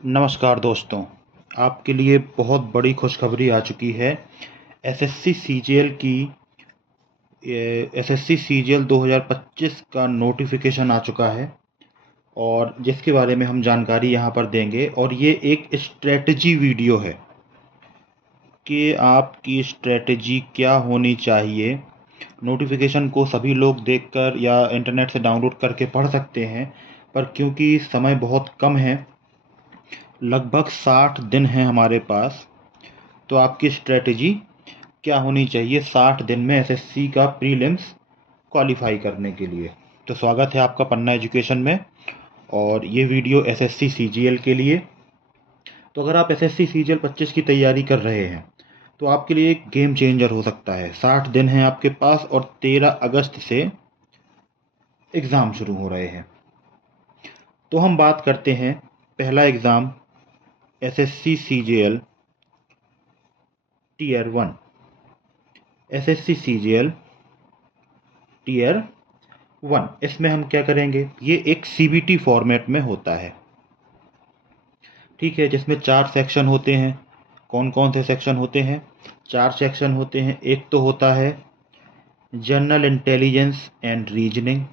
नमस्कार दोस्तों, आपके लिए बहुत बड़ी खुशखबरी आ चुकी है। एसएससी सीजीएल की एसएससी सीजीएल 2025 का नोटिफिकेशन आ चुका है और जिसके बारे में हम जानकारी यहाँ पर देंगे। और ये एक स्ट्रेटजी वीडियो है कि आपकी स्ट्रेटजी क्या होनी चाहिए। नोटिफिकेशन को सभी लोग देखकर या इंटरनेट से डाउनलोड करके पढ़ सकते हैं, पर क्योंकि समय बहुत कम है, लगभग 60 दिन हैं हमारे पास, तो आपकी स्ट्रेटजी क्या होनी चाहिए 60 दिन में एसएससी का प्रीलिम्स क्वालिफाई करने के लिए। तो स्वागत है आपका पन्ना एजुकेशन में, और ये वीडियो एसएससी सीजीएल के लिए। तो अगर आप एसएससी सीजीएल 25 की तैयारी कर रहे हैं तो आपके लिए एक गेम चेंजर हो सकता है। 60 दिन हैं आपके पास और 13 अगस्त से एग्ज़ाम शुरू हो रहे हैं। तो हम बात करते हैं पहला exam SSC CGL tier 1। SSC CGL tier 1, इसमें हम क्या करेंगे, ये एक सीबीटी फॉर्मेट में होता है, ठीक है, जिसमें 4 सेक्शन होते हैं। कौन कौन से सेक्शन होते हैं? 4 सेक्शन होते हैं। एक तो होता है जनरल इंटेलिजेंस एंड रीजनिंग,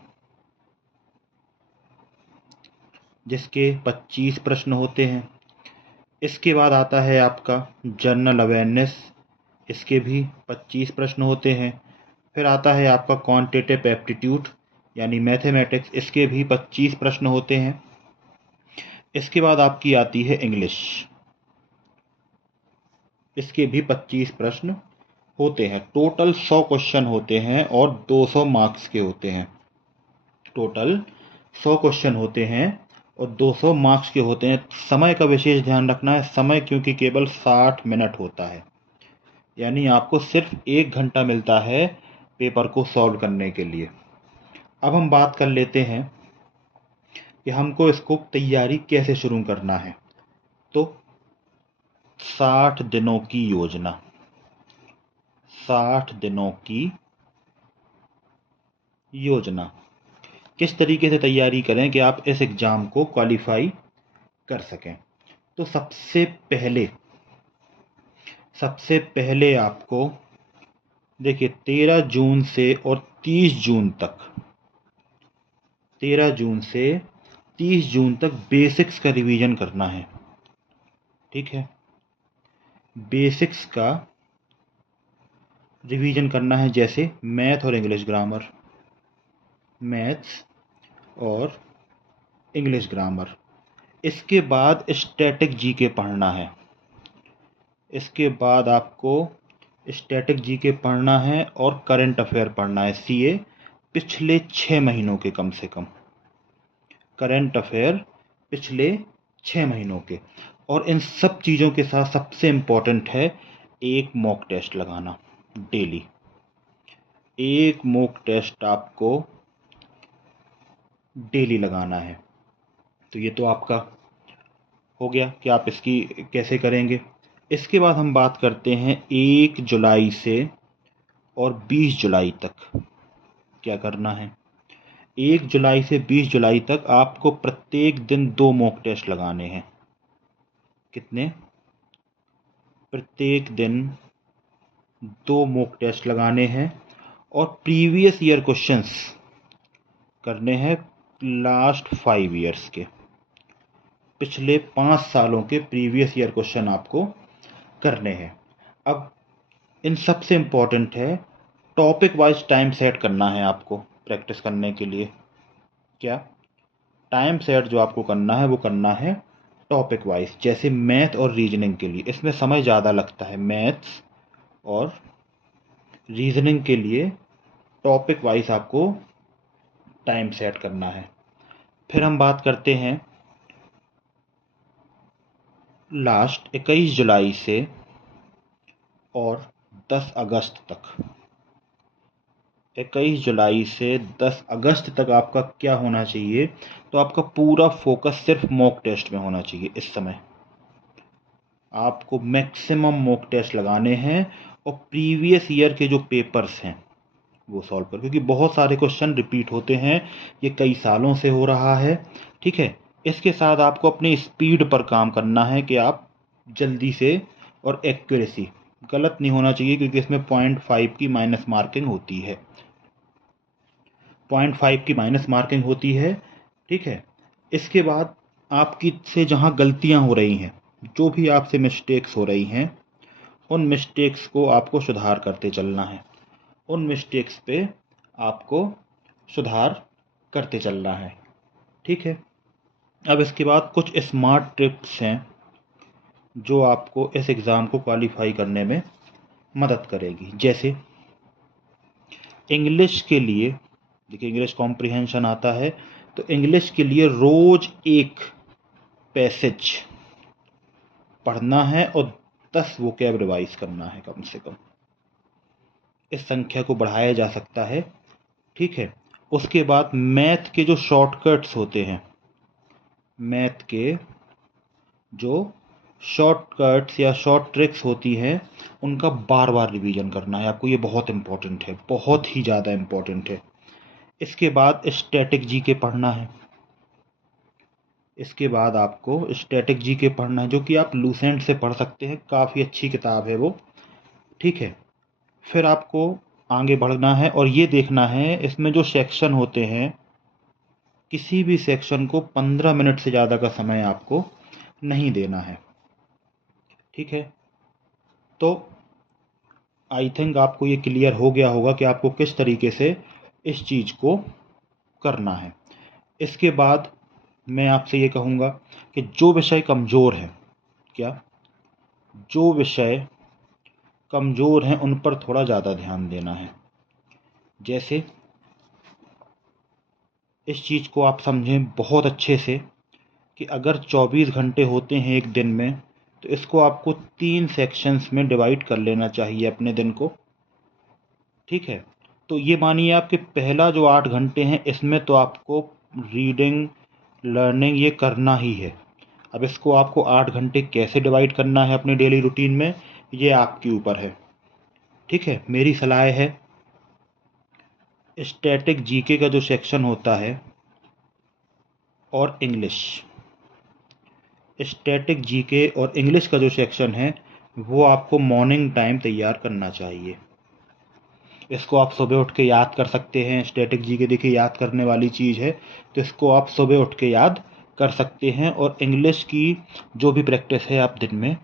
जिसके 25 प्रश्न होते हैं। इसके बाद आता है आपका जनरल अवेयरनेस, इसके भी 25 प्रश्न होते हैं। फिर आता है आपका क्वांटिटेटिव एप्टीट्यूड यानी मैथमेटिक्स, इसके भी 25 प्रश्न होते हैं। इसके बाद आपकी आती है इंग्लिश, इसके भी 25 प्रश्न होते हैं। टोटल 100 क्वेश्चन होते हैं और 200 मार्क्स के होते हैं। टोटल 100 क्वेश्चन होते हैं और 200 मार्क्स के होते हैं। समय का विशेष ध्यान रखना है, समय क्योंकि केवल 60 मिनट होता है, यानी आपको सिर्फ 1 घंटा मिलता है पेपर को सॉल्व करने के लिए। अब हम बात कर लेते हैं कि हमको इसको तैयारी कैसे शुरू करना है। तो 60 दिनों की योजना, 60 दिनों की योजना किस तरीके से तैयारी करें कि आप इस एग्ज़ाम को क्वालिफाई कर सकें। तो सबसे पहले आपको देखिए 13 जून से और 30 जून तक 13 जून से 30 जून तक बेसिक्स का रिवीजन करना है, ठीक है। बेसिक्स का रिवीजन करना है, जैसे मैथ और इंग्लिश ग्रामर, मैथ्स और इंग्लिश ग्रामर। इसके बाद स्टैटिक जीके पढ़ना है। इसके बाद आपको स्टैटिक जीके पढ़ना है और करंट अफेयर पढ़ना है, सीए पिछले 6 महीनों के कम से कम, करंट अफेयर पिछले 6 महीनों के। और इन सब चीज़ों के साथ सबसे इम्पॉर्टेंट है एक मॉक टेस्ट लगाना डेली। एक मॉक टेस्ट आपको डेली लगाना है। तो ये तो आपका हो गया कि आप इसकी कैसे करेंगे। इसके बाद हम बात करते हैं 1 जुलाई से और 20 जुलाई तक क्या करना है। 1 जुलाई से 20 जुलाई तक आपको प्रत्येक दिन 2 मॉक टेस्ट लगाने हैं। कितने? प्रत्येक दिन 2 मॉक टेस्ट लगाने हैं और प्रीवियस ईयर क्वेश्चंस करने हैं, लास्ट 5 ईयर्स के, पिछले 5 सालों के प्रीवियस ईयर क्वेश्चन आपको करने हैं। अब इन सबसे इम्पॉर्टेंट है टॉपिक वाइज टाइम सेट करना है आपको प्रैक्टिस करने के लिए। क्या टाइम सेट जो आपको करना है वो करना है टॉपिक वाइज। जैसे मैथ और रीजनिंग के लिए इसमें समय ज़्यादा लगता है, मैथ्स और रीजनिंग के लिए टॉपिक वाइज आपको टाइम सेट करना है। फिर हम बात करते हैं लास्ट 21 जुलाई से और 10 अगस्त तक। 21 जुलाई से 10 अगस्त तक आपका क्या होना चाहिए, तो आपका पूरा फोकस सिर्फ मॉक टेस्ट में होना चाहिए। इस समय आपको मैक्सिमम मॉक टेस्ट लगाने हैं और प्रीवियस ईयर के जो पेपर्स हैं वो सॉल्व कर, क्योंकि बहुत सारे क्वेश्चन रिपीट होते हैं, ये कई सालों से हो रहा है, ठीक है। इसके साथ आपको अपनी स्पीड पर काम करना है कि आप जल्दी से, और एक्यूरेसी गलत नहीं होना चाहिए क्योंकि इसमें 0.5 की माइनस मार्किंग होती है, 0.5 की माइनस मार्किंग होती है। ठीक है, इसके बाद आपकी से जहाँ गलतियाँ हो रही हैं, जो भी आपसे मिस्टेक्स हो रही हैं, उन मिस्टेक्स को आपको सुधार करते चलना है, उन मिस्टेक्स पे आपको सुधार करते चलना है। ठीक है, अब इसके बाद कुछ स्मार्ट टिप्स हैं जो आपको इस एग्ज़ाम को क्वालिफाई करने में मदद करेगी। जैसे इंग्लिश के लिए, देखिए इंग्लिश कॉम्प्रिहेंशन आता है, तो इंग्लिश के लिए रोज़ एक पैसेज पढ़ना है और 10 वोकैब रिवाइज करना है कम से कम। इस संख्या को बढ़ाया जा सकता है। ठीक है, उसके बाद मैथ के जो शॉर्टकट्स होते हैं, मैथ के जो शॉर्टकट्स या शॉर्ट ट्रिक्स होती हैं, उनका बार बार रिवीजन करना है आपको। ये बहुत इम्पोर्टेंट है, बहुत ही ज़्यादा इम्पोर्टेंट है। इसके बाद स्टैटिक जीके पढ़ना है। इसके बाद आपको स्टैटिक जीके पढ़ना है, जो कि आप लूसेंट से पढ़ सकते हैं, काफ़ी अच्छी किताब है वो। ठीक है, फिर आपको आगे बढ़ना है और ये देखना है इसमें जो सेक्शन होते हैं, किसी भी सेक्शन को 15 मिनट से ज़्यादा का समय आपको नहीं देना है। ठीक है, तो आई थिंक आपको ये क्लियर हो गया होगा कि आपको किस तरीके से इस चीज़ को करना है। इसके बाद मैं आपसे ये कहूँगा कि जो विषय कमज़ोर हैं, क्या जो विषय कमज़ोर हैं उन पर थोड़ा ज़्यादा ध्यान देना है। जैसे इस चीज़ को आप समझें बहुत अच्छे से कि अगर 24 घंटे होते हैं एक दिन में, तो इसको आपको 3 सेक्शंस में डिवाइड कर लेना चाहिए अपने दिन को। ठीक है, तो ये मानिए आपके पहला जो 8 घंटे हैं, इसमें तो आपको रीडिंग, लर्निंग ये करना ही है। अब इसको आपको 8 घंटे कैसे डिवाइड करना है अपने डेली रूटीन में, ये आपके ऊपर है। ठीक है, मेरी सलाह है स्टैटिक जीके का जो सेक्शन होता है और इंग्लिश, स्टैटिक जीके और इंग्लिश का जो सेक्शन है, वो आपको मॉर्निंग टाइम तैयार करना चाहिए। इसको आप सुबह उठ के याद कर सकते हैं। स्टैटिक जीके देखिए याद करने वाली चीज़ है, तो इसको आप सुबह उठ के याद कर सकते हैं। और इंग्लिश की जो भी प्रैक्टिस है आप दिन में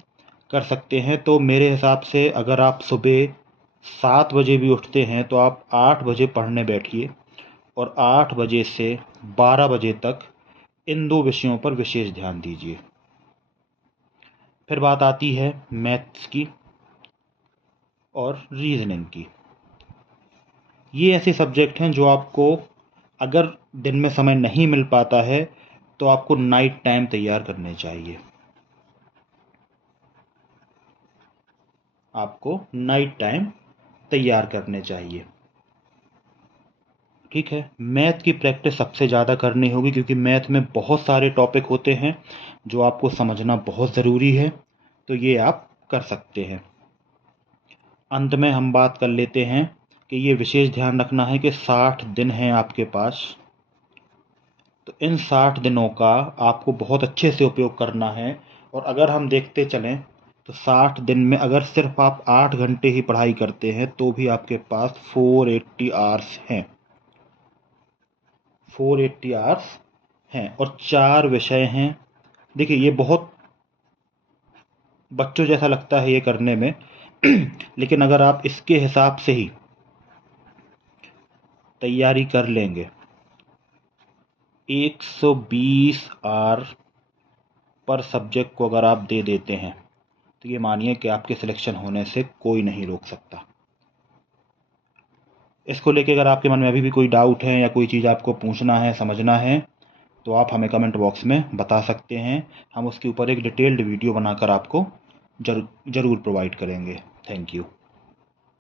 कर सकते हैं। तो मेरे हिसाब से अगर आप सुबह 7 बजे भी उठते हैं तो आप 8 बजे पढ़ने बैठिए और 8 बजे से 12 बजे तक इन 2 विषयों पर विशेष ध्यान दीजिए। फिर बात आती है मैथ्स की और रीजनिंग की। ये ऐसे सब्जेक्ट हैं जो आपको अगर दिन में समय नहीं मिल पाता है तो आपको नाइट टाइम तैयार करने चाहिए। आपको नाइट टाइम तैयार करने चाहिए। ठीक है, मैथ की प्रैक्टिस सबसे ज़्यादा करनी होगी क्योंकि मैथ में बहुत सारे टॉपिक होते हैं जो आपको समझना बहुत ज़रूरी है। तो ये आप कर सकते हैं। अंत में हम बात कर लेते हैं कि ये विशेष ध्यान रखना है कि 60 दिन हैं आपके पास। तो इन 60 दिनों का आपको बहुत अच्छे से उपयोग करना है। और अगर हम देखते चलें तो 60 दिन में अगर सिर्फ आप 8 घंटे ही पढ़ाई करते हैं तो भी आपके पास 480 आवर्स हैं, 480 आवर्स हैं और 4 विषय हैं। देखिए ये बहुत बच्चों जैसा लगता है ये करने में लेकिन अगर आप इसके हिसाब से ही तैयारी कर लेंगे, 120 आवर पर सब्जेक्ट को अगर आप दे देते हैं, तो ये मानिए कि आपके सिलेक्शन होने से कोई नहीं रोक सकता। इसको लेके अगर आपके मन में अभी भी कोई डाउट है या कोई चीज़ आपको पूछना है, समझना है, तो आप हमें कमेंट बॉक्स में बता सकते हैं। हम उसके ऊपर एक डिटेल्ड वीडियो बनाकर आपको ज़रूर प्रोवाइड करेंगे। Thank you.